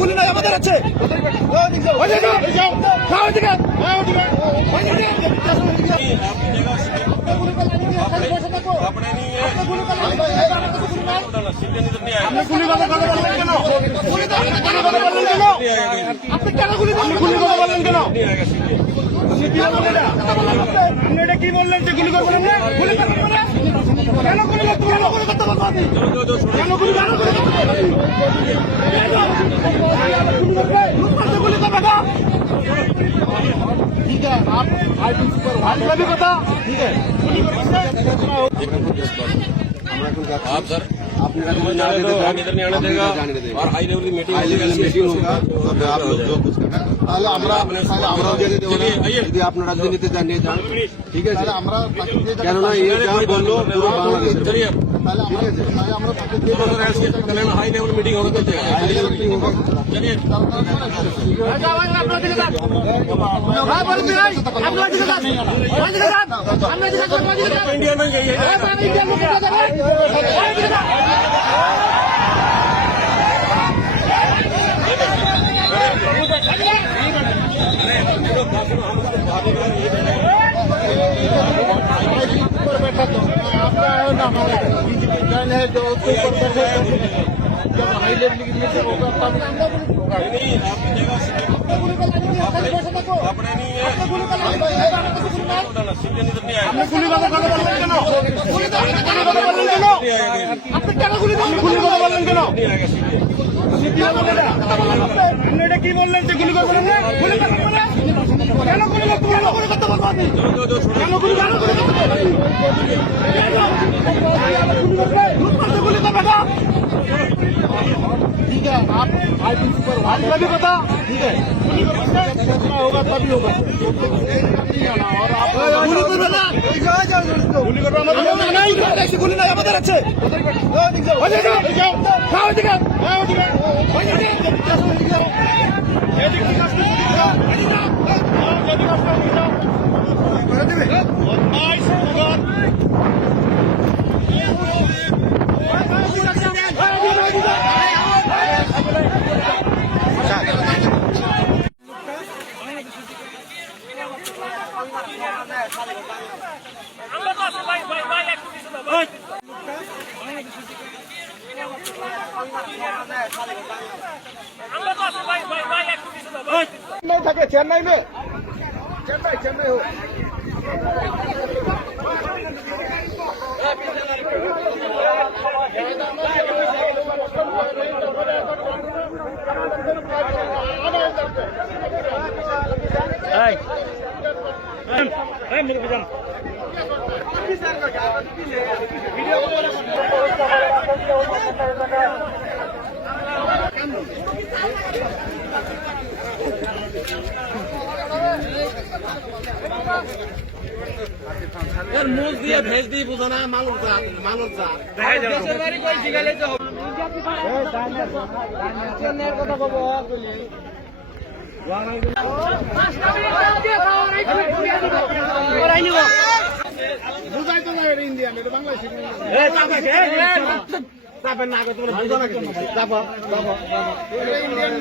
গুলি নাই আমাদের আছে। আপনি কেন গুলি বললেন কেন? আপনি এটা কি বললেন যে গুলি করবেন না? গুলি করবেন না? কেন গুলি করতে পারবো আপনি? কেন গুলি গুলি করবে না? ठीक है आप भी बता ठीक है आप सर इधर नहीं आने देगा और हाई लेवल की मीटिंग होगा तो आप लोग जो कुछ करना যদি আপনারা রাজনীতিতে জানিয়ে যান ঠিক আছে কেননা এই যা বললো পুরো বাংলাদেশের তাহলে আমরা हाई लेवल मीटिंग होगा तो चलिए इंडिया में गई है है जो ऊपर बैठे जब हाई लेवल की मीटिंग होगा तब अपने नहीं है আপনি গুলি বললেন কেন? আপনি কেন গুলি বললেন কেন? আপনি এটা কি বললেন যে গুলি করবেন না? গুলি করবেন না? কেন গুলি করতে পারবো আপনি? কেন গুলি করতে गुली का बेटा ठीक है आप भी बता ठीक है होगा तभी होगा और आप गुली गुली नहीं আমাদের আছে नहीं থাকে चेन्नई में चेन्नई हो मेरे को यार मुझ दिए भेज दी बुझाना मालूम था कोई जिगाले तो কথা বলবো বুঝাই তো না ইন্ডিয়ান এটা বাংলাদেশি তারপর না তোমরা বুঝো না কেন তারপর ইন্ডিয়ান